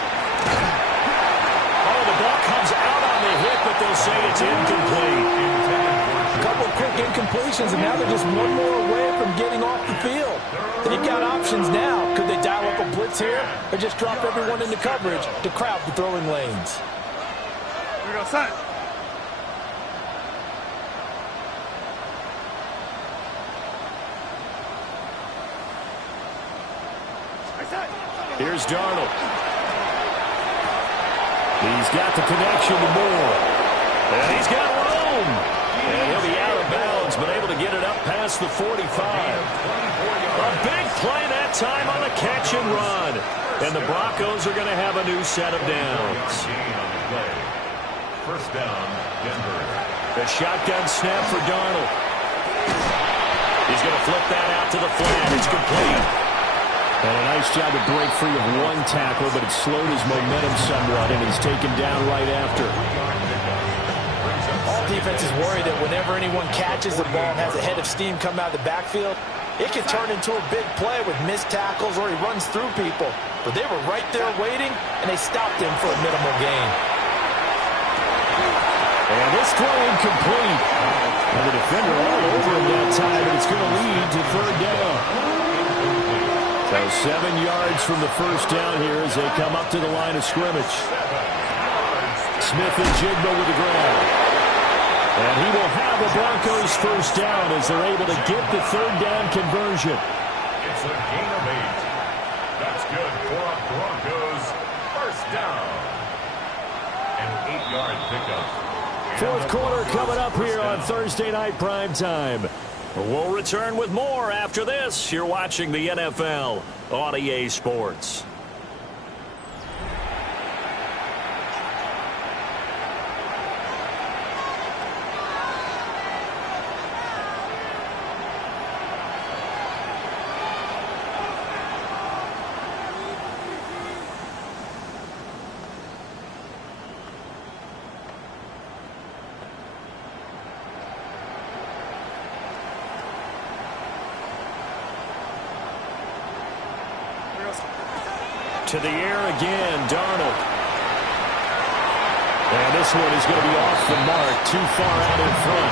Oh, the ball comes out on the hit, but they'll say it's incomplete. A couple of quick incompletions, and now they're just one more away from getting off the field. They've got options now. Could they dial up a blitz here or just drop everyone into coverage to crowd the throwing lanes? We go, set. Here's Darnold. He's got the connection to Moore. And he's got room. And he'll be out of bounds, but able to get it up past the 45. A big play that time on the catch and run. And the Broncos are going to have a new set of downs. First down, Denver. The shotgun snap for Darnold. He's going to flip that out to the flat. It's complete. And a nice job to break free of one tackle, but it slowed his momentum somewhat, and he's taken down right after. All defenses worry that whenever anyone catches the ball and has a head of steam come out of the backfield, it can turn into a big play with missed tackles or he runs through people. But they were right there waiting, and they stopped him for a minimal gain. And this throw incomplete. And the defender all over him that time, and it's going to lead to third down. So 7 yards from the first down here as they come up to the line of scrimmage. Smith and Jigba with the grab. And he will have the Broncos first down as they're able to get the third down conversion. It's a gain of 8. That's good for a Broncos first down. An 8-yard pickup. Fourth quarter coming up here on Thursday Night Primetime. We'll return with more after this. You're watching the NFL on EA Sports. To the air again, Darnold. And this one is going to be off the mark, too far out in front.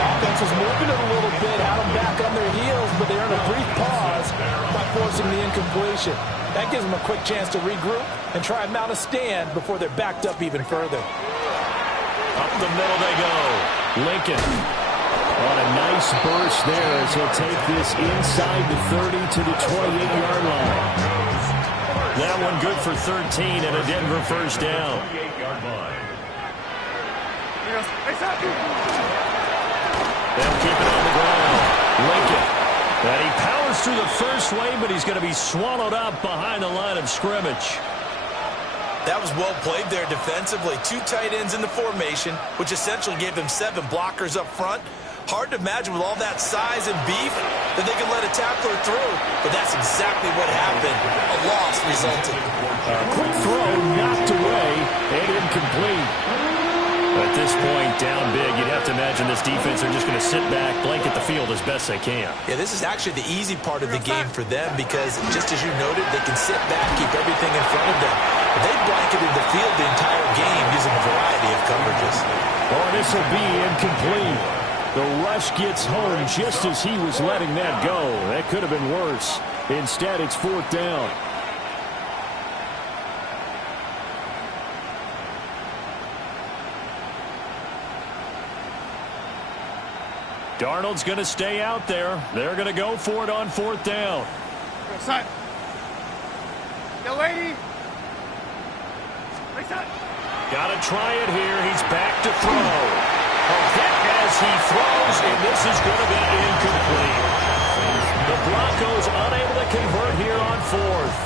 Offense was moving it a little bit, had them back on their heels, but they earned a brief pause by forcing the incompletion. That gives them a quick chance to regroup and try and mount a stand before they're backed up even further. Up the middle they go. Lincoln on a nice burst there as he'll take this inside the 30 to the 28-yard line. That one good for 13 and a Denver first down. They'll keep it on the ground. Lincoln. And he powers through the first wave, but he's going to be swallowed up behind the line of scrimmage. That was well played there defensively. 2 tight ends in the formation, which essentially gave them 7 blockers up front. Hard to imagine with all that size and beef that they can let a tackler through, but that's exactly what happened. A loss resulted. A quick throw knocked away and incomplete. At this point, down big, you'd have to imagine this defense are just going to sit back, blanket the field as best they can. Yeah, this is actually the easy part of the game for them because, just as you noted, they can sit back, keep everything in front of them. But they blanketed the field the entire game using a variety of coverages. Oh, this will be incomplete. The rush gets home just as he was letting that go. That could have been worse. Instead, it's 4th down. Darnold's going to stay out there. They're going to go for it on 4th down. Side. Yo, lady. Right side. Got to try it here. He's back to throw. A hit as he throws, and this is going to be incomplete. The Broncos unable to convert here on 4th.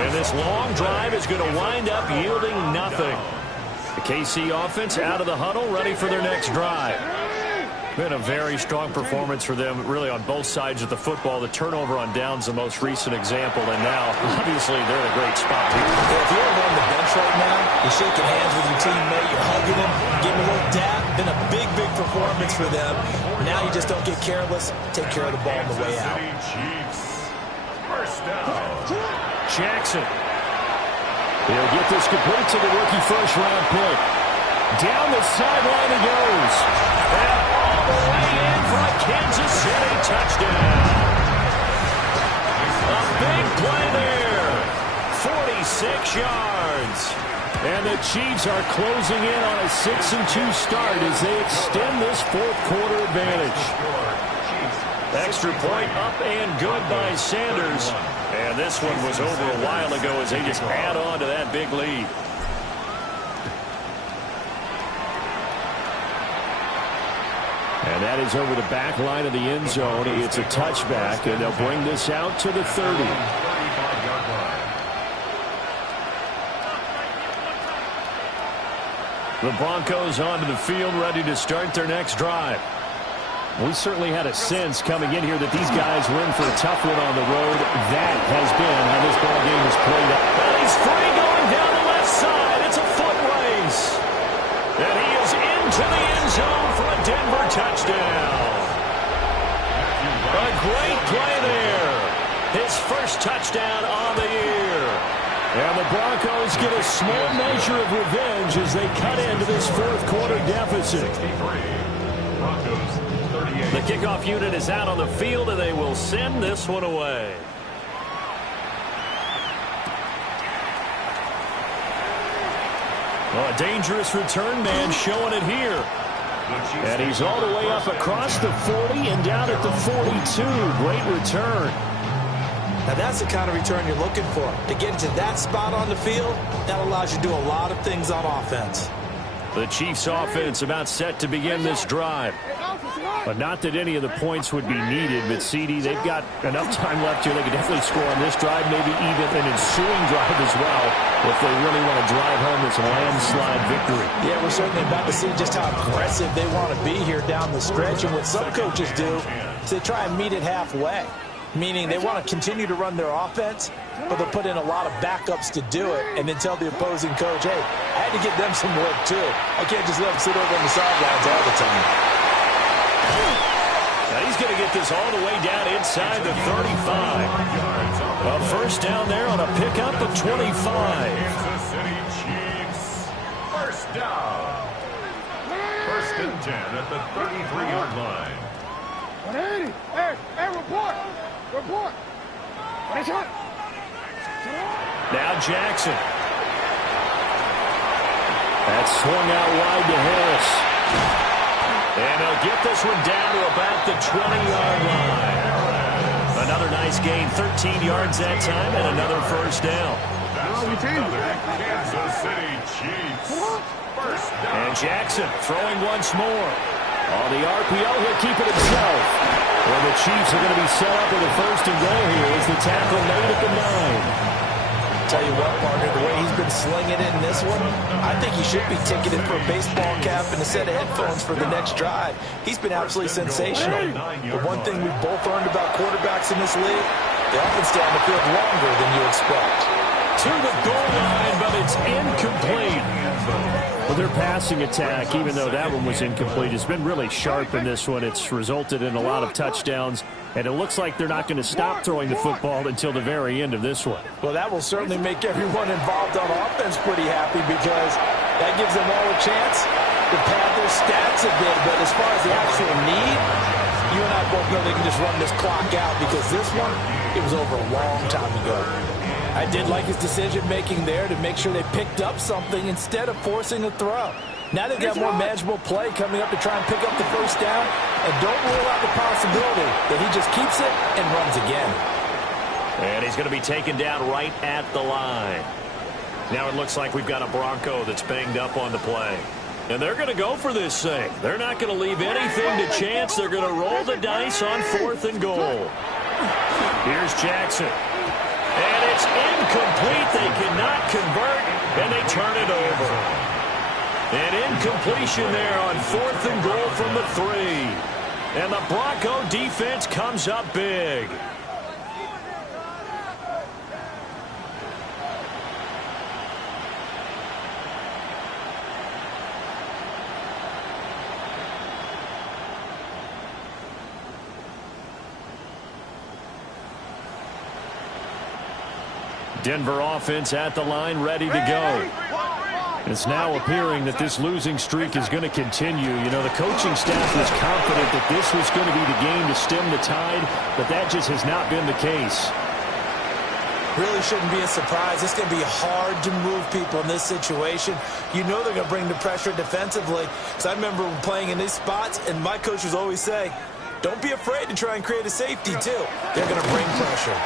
And this long drive is going to wind up yielding nothing. The KC offense out of the huddle, ready for their next drive. Been a very strong performance for them, really, on both sides of the football. The turnover on downs, the most recent example, and now, obviously, they're in a great spot here. If you're on the bench right now, you're shaking hands with your teammate, you're hugging him, giving him a little dab. Been a big, big performance for them. Now you just don't get careless. Take care of the ball on the way out. First down. Jackson. He'll get this complete to the rookie first-round pick. Down the sideline he goes. And all the way in for a Kansas City touchdown. A big play there. 46 yards. And the Chiefs are closing in on a 6-2 start as they extend this 4th quarter advantage. Extra point up and good by Sanders. And this one was over a while ago as they just add on to that big lead. And that is over the back line of the end zone. It's a touchback, and they'll bring this out to the 30. The Broncos onto the field, ready to start their next drive. We certainly had a sense coming in here that these guys were in for a tough one on the road. That has been how this ball game is played out. And he's free going down the left side. It's a foot race. And he is into the end zone for a Denver touchdown. A great play there. His first touchdown on the year. And the Broncos get a small measure of revenge as they cut into this 4th quarter deficit. The kickoff unit is out on the field, and they will send this one away. Well, a dangerous return man showing it here. And he's all the way up across the 40 and down at the 42. Great return. Now, that's the kind of return you're looking for. To get into that spot on the field, that allows you to do a lot of things on offense. The Chiefs offense about set to begin this drive. But not that any of the points would be needed, but CD, they've got enough time left here. They could definitely score on this drive, maybe even an ensuing drive as well, if they really want to drive home this landslide victory. Yeah, we're certainly about to see just how aggressive they want to be here down the stretch. And what some coaches do is they try and meet it halfway, meaning they want to continue to run their offense, but they'll put in a lot of backups to do it and then tell the opposing coach, hey, I had to get them some work too. I can't just let them sit over on the sidelines all the time. Now he's going to get this all the way down inside the 35. A first down there on a pickup of 25. Kansas City Chiefs. First down. 1st and 10 at the 33-yard line. 180. Hey, report. Report. What is it? Now Jackson. That's swung out wide to Harris. And he'll get this one down to about the 20-yard line. Another nice gain, 13 yards that time, and another first down. Kansas City Chiefs. First down. And Jackson throwing once more. On the RPO, he'll keep it himself. Well, the Chiefs are going to be set up with a first and goal here as the tackle made at the 9. Tell you what, partner, the way he's been slinging in this one, I think he should be ticketed for a baseball cap and a set of headphones for the next drive. He's been absolutely sensational. But one thing we've both learned about quarterbacks in this league, they often stay on the field longer than you expect. To the goal line, but it's incomplete. Well, their passing attack, even though that one was incomplete, has been really sharp in this one. It's resulted in a lot of touchdowns, and it looks like they're not going to stop throwing the football until the very end of this one. Well, that will certainly make everyone involved on offense pretty happy because That gives them all a chance to pad their stats a bit. But as far as the actual need, you and I both know they can just run this clock out because this one, it was over a long time ago. I did like his decision-making there to make sure they picked up something instead of forcing a throw. Now they've got more manageable play coming up to try and pick up the first down. And don't rule out the possibility that he just keeps it and runs again. And he's going to be taken down right at the line. Now it looks like we've got a Bronco that's banged up on the play. And they're going to go for this thing. They're not going to leave anything to chance. They're going to roll the dice on 4th and goal. Here's Jackson. And it's incomplete. They cannot convert, and they turn it over. An incompletion there on 4th and goal from the 3. And the Bronco defense comes up big. Denver offense at the line, ready to go. It's now appearing that this losing streak is going to continue. You know, the coaching staff was confident that this was going to be the game to stem the tide, but that just has not been the case. Really shouldn't be a surprise. It's going to be hard to move people in this situation. You know they're going to bring the pressure defensively. Because I remember playing in these spots, and my coach was always saying, don't be afraid to try and create a safety, too. They're going to bring pressure.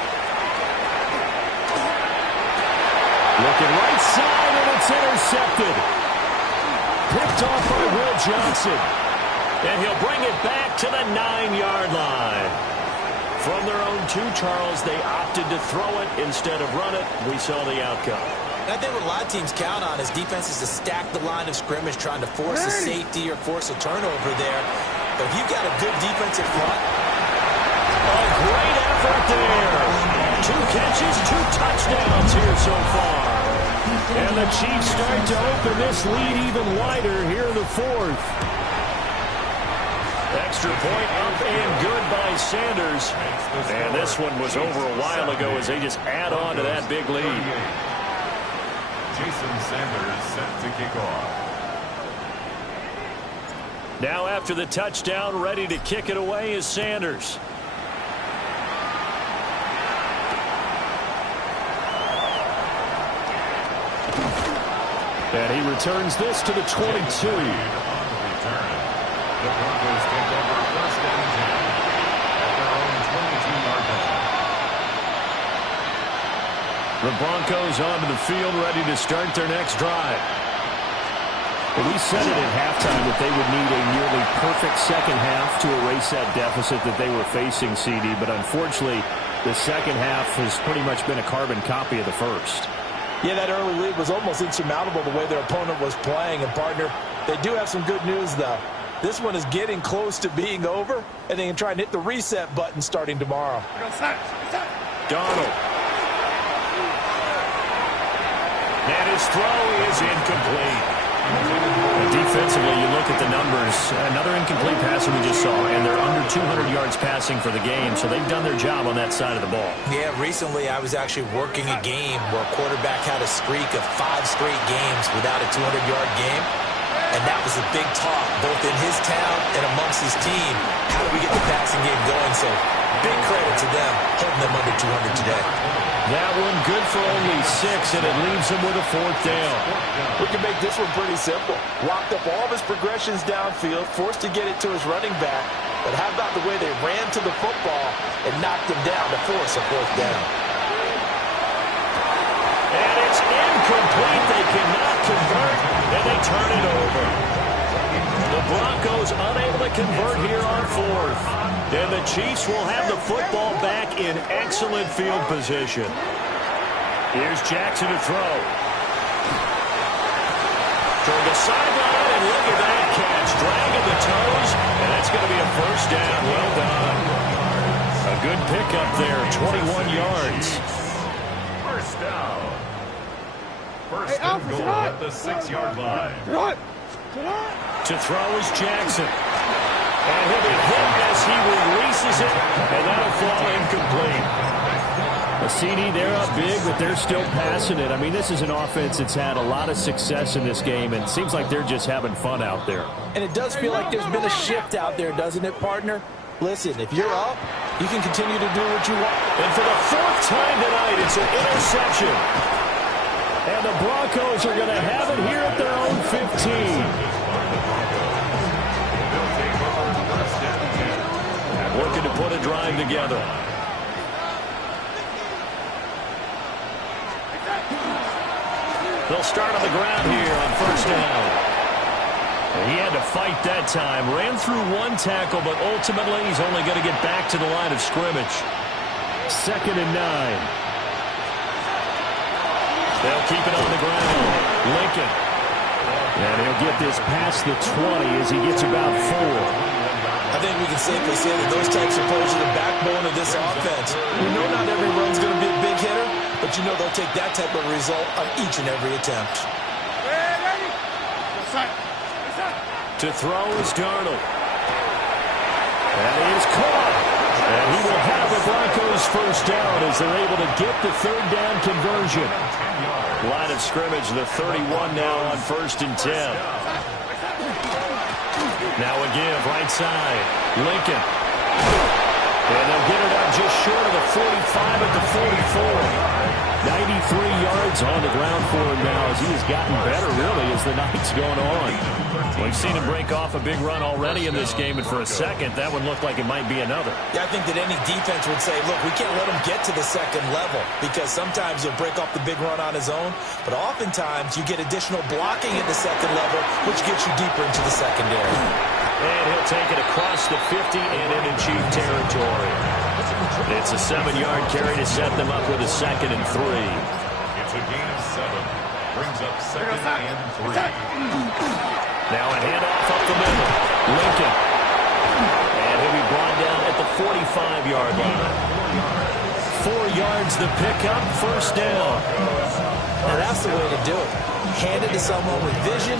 Looking right side, and it's intercepted. Picked off by Will Johnson. And he'll bring it back to the 9-yard line. From their own 2, Charles, they opted to throw it instead of run it. We saw the outcome. I think what a lot of teams count on is defenses to stack the line of scrimmage, trying to force a safety or force a turnover there. But if you've got a good defensive front. A great effort there. 2 catches, 2 touchdowns here so far. And the Chiefs start to open this lead even wider here in the 4th. Extra point up and good by Sanders. And this one was over a while ago as they just add on to that big lead. Jason Sanders set to kick off. Now after the touchdown, ready to kick it away is Sanders. And he returns this to the 22. On the return, the Broncos take over 1st and 10 at their own 22-yard line. The Broncos onto the field, ready to start their next drive. Well, we said it at halftime that they would need a nearly perfect second half to erase that deficit that they were facing, CD. But unfortunately, the second half has pretty much been a carbon copy of the first. Yeah, that early lead was almost insurmountable the way their opponent was playing. And, partner, they do have some good news, though. This one is getting close to being over, and they can try and hit the reset button starting tomorrow. Donald. And his throw is incomplete. And defensively, you look at the numbers. Another incomplete pass that we just saw, and they're under 200 yards passing for the game, so they've done their job on that side of the ball. Yeah, recently I was actually working a game where a quarterback had a streak of 5 straight games without a 200-yard game, and that was a big talk, both in his town and amongst his team. How do we get the passing game going? So big credit to them, holding them under 200 today. That one good for only 6, and it leaves him with a 4th down. We can make this one pretty simple. Locked up all of his progressions downfield, forced to get it to his running back. But how about the way they ran to the football and knocked him down to force a 4th down? And it's incomplete. They cannot convert, and they turn it over. The Broncos unable to convert here on 4th. And the Chiefs will have the football back in excellent field position. Here's Jackson to throw. Toward the sideline, and look at that catch. Dragging the toes, and that's going to be a 1st down. Well done. A good pickup there, 21 yards. 1st down. 1st and goal at the 6-yard line. To throw is Jackson. And he'll be hit as he releases it, and that'll fall incomplete. A CD, they're up big, but they're still passing it. I mean, this is an offense that's had a lot of success in this game, and it seems like they're just having fun out there. And it does feel like there's been a shift out there, doesn't it, partner? Listen, if you're up, you can continue to do what you want. And for the fourth time tonight, it's an interception. And the Broncos are going to have it here at their own 15. Looking to put a drive together. They'll start on the ground here on first down. He had to fight that time. Ran through one tackle, but ultimately he's only going to get back to the line of scrimmage. 2nd and 9. They'll keep it on the ground. Lincoln. And he'll get this past the 20 as he gets about 4. I think we can safely say that those types of plays are the backbone of this offense. We know not every run's going to be a big hitter, but you know they'll take that type of result on each and every attempt. To throw is Darnold. And he is caught. And he will have the Broncos first down as they're able to get the third down conversion. Line of scrimmage, the 31 now on 1st and 10. Now a give, right side. Lincoln. And they'll get it up just short of the 45 at the 44. 93 yards on the ground for him now as he has gotten better, really, as the night's going on. We've seen him break off a big run already in this game, and for a second, that one looked like it might be another. Yeah, I think that any defense would say, look, we can't let him get to the second level because sometimes he'll break off the big run on his own, but oftentimes you get additional blocking at the second level, which gets you deeper into the secondary. And he'll take it across the 50 and into chief territory. It's a 7-yard carry to set them up with a 2nd and 3. It's a gain of 7. Brings up 2nd and 3. Now a handoff up the middle. Lincoln. And he'll be brought down at the 45-yard line. 4 yards the pickup, first down. Now that's the way to do it. Hand it to someone with vision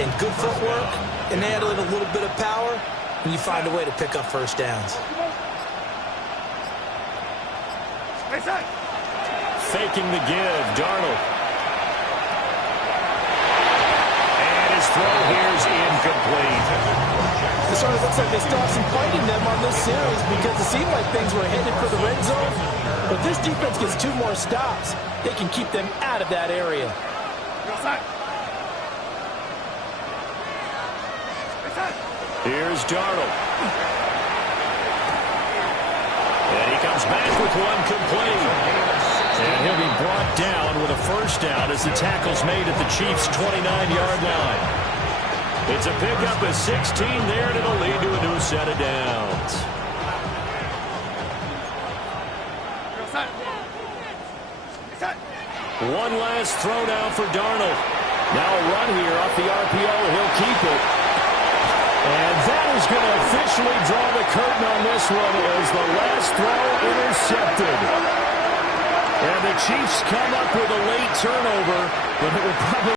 and good footwork, and add a little bit of power, and you find a way to pick up first downs. Faking the give, Darnold. And his throw here's incomplete. It sort of looks like they still have some fight in them on this series because it seemed like things were headed for the red zone. But this defense gets 2 more stops. They can keep them out of that area. Here's Darnold. And he comes back with one complete. And he'll be brought down with a first down as the tackle's made at the Chiefs' 29-yard line. It's a pickup of 16 there, and it'll lead to a new set of downs. One last throw now for Darnold. Now a run here off the RPO. He'll keep it. And that is going to officially draw the curtain on this one as the last throw intercepted. And the Chiefs come up with a late turnover, but it will probably